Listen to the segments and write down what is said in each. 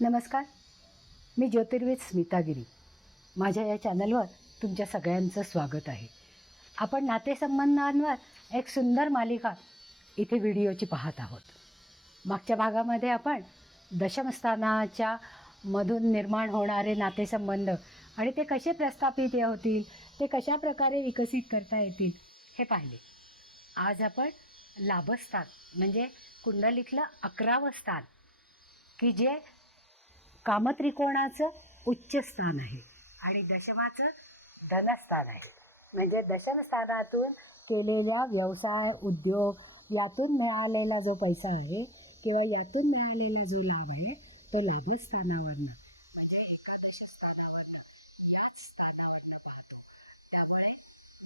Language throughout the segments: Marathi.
नमस्कार. मी ज्योतिर्वेद स्मितागिरी माझ्या या चॅनलवर तुमच्या सगळ्यांचं स्वागत आहे. आपण नातेसंबंधांवर एक सुंदर मालिका इथे व्हिडिओची पाहत आहोत. मागच्या भागामध्ये आपण दशमस्थानाच्या मधून निर्माण होणारे नातेसंबंध आणि ते कसे प्रस्थापित होतील ते कशा प्रकारे विकसित करता येतील हे पाहिले. आज आपण लाभस्थान म्हणजे कुंडलीतलं अकरावं स्थान की जे कामत्रिकोणाचं उच्च स्थान आहे आणि दशमाचं धनस्थान आहे. म्हणजे दशमस्थानातून केलेल्या व्यवसाय उद्योग यातून मिळालेला जो पैसा आहे किंवा यातून मिळालेला जो लाभ आहे तो लाभस्थानावरनं म्हणजे एकादश स्थानावरनं याच स्थानावरनं त्यामुळे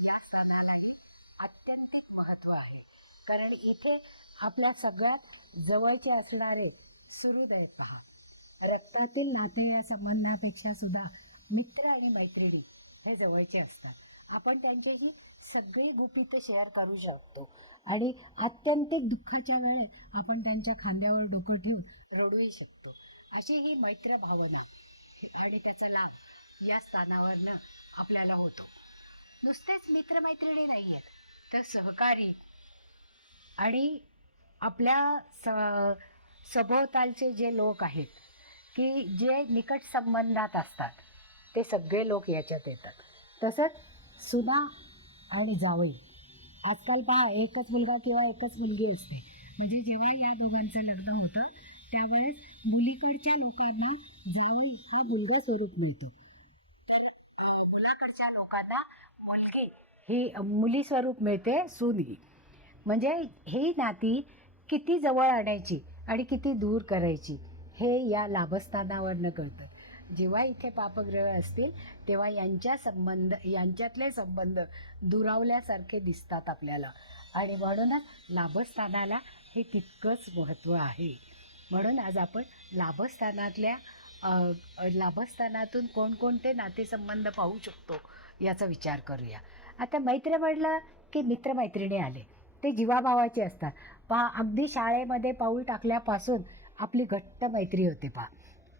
या स्थानालाही आत्यंतिक महत्त्व आहे. कारण इथे आपल्या सगळ्यात जवळचे असणारे सुहृद आहेत पहा. रक्तातील नाते या संबंधापेक्षा सुद्धा मित्र आणि मैत्रिणी हे जवळचे असतात. आपण त्यांच्याशी सगळी गुपितं शेअर करू शकतो. आणि आत्यंतिक दुःखाच्या वेळेत आपण त्यांच्या खांद्यावर डोकं ठेवून रडूही शकतो. अशी ही मैत्र भावना आणि त्याचा लाभ या स्थानावरनं आपल्याला होतो. नुसतेच मित्रमैत्रिणी नाही आहेत तर सहकारी आणि आपल्या स सभोवतालचे जे लोक आहेत की जे निकट संबंधात असतात ते सगळे लोक याच्यात येतात. तसंच सुना आणि जावई आजकाल पहा एकच मुलगा किंवा एकच मुलगी असते. म्हणजे जेव्हा या दोघांचं लग्न होतं त्यावेळेस मुलीकडच्या लोकांना जावई हा मुलगा स्वरूप मिळतो. तर मुलाकडच्या लोकांना मुलगी ही मुली स्वरूप मिळते सुनी. म्हणजे ही नाती किती जवळ आणायची आणि किती दूर करायची? हे या लाभस्थानावरनं कळतं. जेव्हा इथे पापग्रह असतील तेव्हा यांच्या संबंध यांच्यातले संबंध दुरावल्यासारखे दिसतात आपल्याला. आणि म्हणूनच लाभस्थानाला हे तितकंच महत्त्व आहे. म्हणून आज आपण लाभस्थानातल्या लाभस्थानातून कोणकोणते नातेसंबंध पाहू शकतो याचा विचार करूया. आता मैत्र म्हटलं की मित्रमैत्रिणी आले. ते जीवाभावाचे असतात. पहा अगदी शाळेमध्ये पाऊल टाकल्यापासून आपली घट्ट मैत्री होते पहा.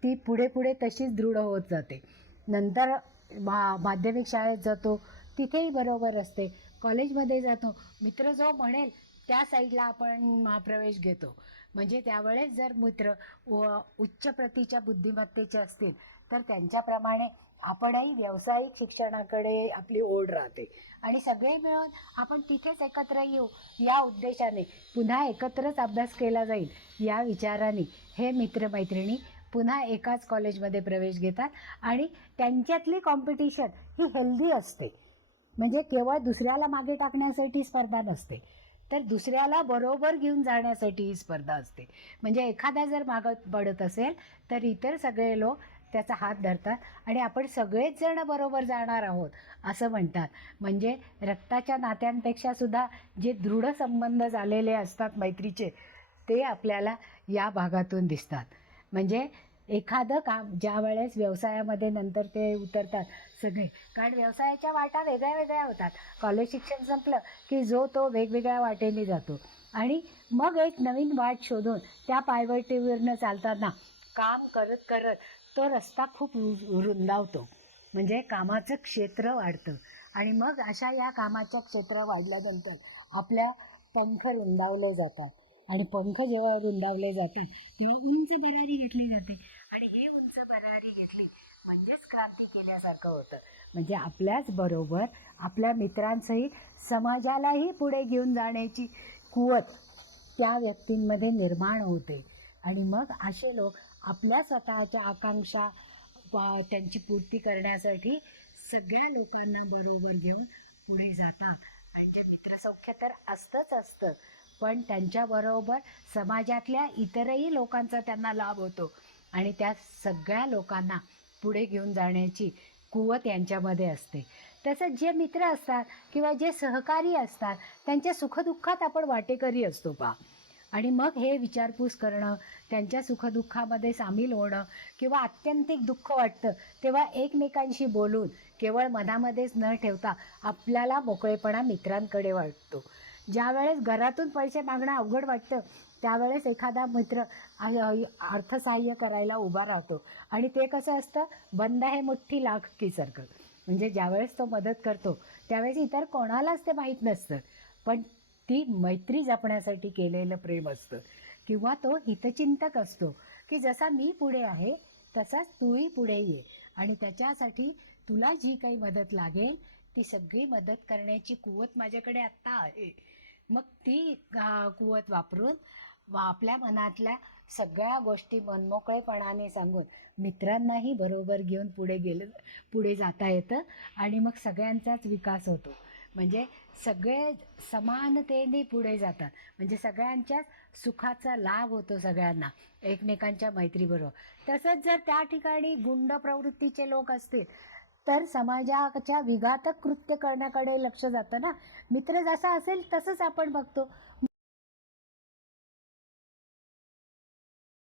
ती पुढे पुढे तशीच दृढ होत जाते. नंतर मा माध्यमिक शाळेत जातो. तिथेही बरोबर असते. कॉलेजमध्ये जातो. मित्र जो म्हणेल त्या साईडला आपण महाप्रवेश घेतो. म्हणजे त्यावेळेस जर मित्र व उच्च प्रतीच्या बुद्धिमत्तेचे असतील तर त्यांच्याप्रमाणे आपणही व्यावसायिक शिक्षणाकडे आपली ओढ राहते. आणि सगळे मिळून आपण तिथेच एकत्र येऊ या उद्देशाने पुन्हा एकत्रच अभ्यास केला जाईल या विचाराने हे मित्रमैत्रिणी पुन्हा एकाच कॉलेजमध्ये प्रवेश घेतात आणि त्यांच्यातली कॉम्पिटिशन ही हेल्दी असते. म्हणजे केवळ दुसऱ्याला मागे टाकण्यासाठी स्पर्धा नसते तर दुसऱ्याला बरोबर घेऊन जाण्यासाठी ही स्पर्धा असते. म्हणजे एखादा जर मागं पडत असेल तर इतर सगळे लोक त्याचा हात धरतात आणि आपण सगळेच जण बरोबर जाणार आहोत असं म्हणतात. म्हणजे रक्ताच्या नात्यांपेक्षा सुद्धा जे दृढ संबंध झालेले असतात मैत्रीचे ते आपल्याला या भागातून दिसतात. म्हणजे एखादं काम ज्या वेळेस व्यवसायामध्ये नंतर ते उतरतात सगळे. कारण व्यवसायाच्या वाटा वेगळ्या वेगळ्या होतात. कॉलेज शिक्षण संपलं की जो तो वेगवेगळ्या वाटेने जातो. आणि मग एक नवीन वाट शोधून त्या पायवटीवरनं चालताना काम करत करत तो रस्ता खूप रु- रुंदावतो. म्हणजे कामाचं क्षेत्र वाढतं. आणि मग अशा या कामाचं क्षेत्र वाढल्यानंतर आपल्या पंख रुंदावले जातात. आणि पंख जेव्हा रुंदावले जातात तेव्हा उंच भरारी घेतली जाते. आणि ही उंच भरारी घेतली म्हणजेच क्रांती केल्यासारखं होतं. म्हणजे आपल्याच बरोबर आपल्या मित्रांसहित समाजालाही पुढे घेऊन जाण्याची कुवत त्या व्यक्तींमध्ये निर्माण होते. आणि मग असे लोक आपल्या स्वतःच्या आकांक्षा त्यांची पूर्ती करण्यासाठी सगळ्या लोकांना बरोबर घेऊन पुढे जातात. म्हणजे मित्रसौख्य तर असतंच असतं पण त्यांच्याबरोबर समाजातल्या इतरही लोकांचा त्यांना लाभ होतो आणि त्या सगळ्या लोकांना पुढे घेऊन जाण्याची कुवत यांच्यामध्ये असते. तसंच जे मित्र असतात किंवा जे सहकारी असतात त्यांच्या सुखदुःखात आपण वाटेकरी असतो पा आणि मग हे विचारपूस करणं त्यांच्या सुखदुःखामध्ये सामील होणं किंवा आत्यंतिक दुःख वाटतं तेव्हा एकमेकांशी बोलून केवळ मनामध्येच न ठेवता आपल्याला मोकळेपणा मित्रांकडे वाटतो. ज्यावेळेस घरातून पैसे मागणं अवघड वाटतं त्यावेळेस एखादा मित्र अर्थसहाय्य करायला उभा राहतो. आणि ते कसं असतं? बंद आहे मोठी लाखकीसारखं म्हणजे ज्यावेळेस तो मदत करतो त्यावेळेस इतर कोणालाच ते माहीत नसतं. पण ती मैत्री जपण्यासाठी केलेलं प्रेम असतं. किंवा तो हितचिंतक असतो की जसा मी पुढे आहे तसाच तूही पुढे ये. आणि त्याच्यासाठी तुला जी काही मदत लागेल ती सगळी मदत करण्याची कुवत माझ्याकडे आत्ता आहे. मग ती कुवत वापरून आपल्या मनातल्या सगळ्या गोष्टी मनमोकळेपणाने सांगून मित्रांनाही बरोबर घेऊन पुढे गेलं पुढे जाता येतं आणि मग सगळ्यांचाच विकास होतो. म्हणजे सगळे समानतेने पुढे जातात. म्हणजे सगळ्यांच्याच सुखाचा लाभ होतो सगळ्यांना एकमेकांच्या मैत्रीबरोबर. तसंच जर त्या ठिकाणी गुंड प्रवृत्तीचे लोक असतील तर समाजाच्या विघातक कृत्य करण्याकडे लक्ष जातं ना. मित्र जसा असेल तसंच आपण बघतो.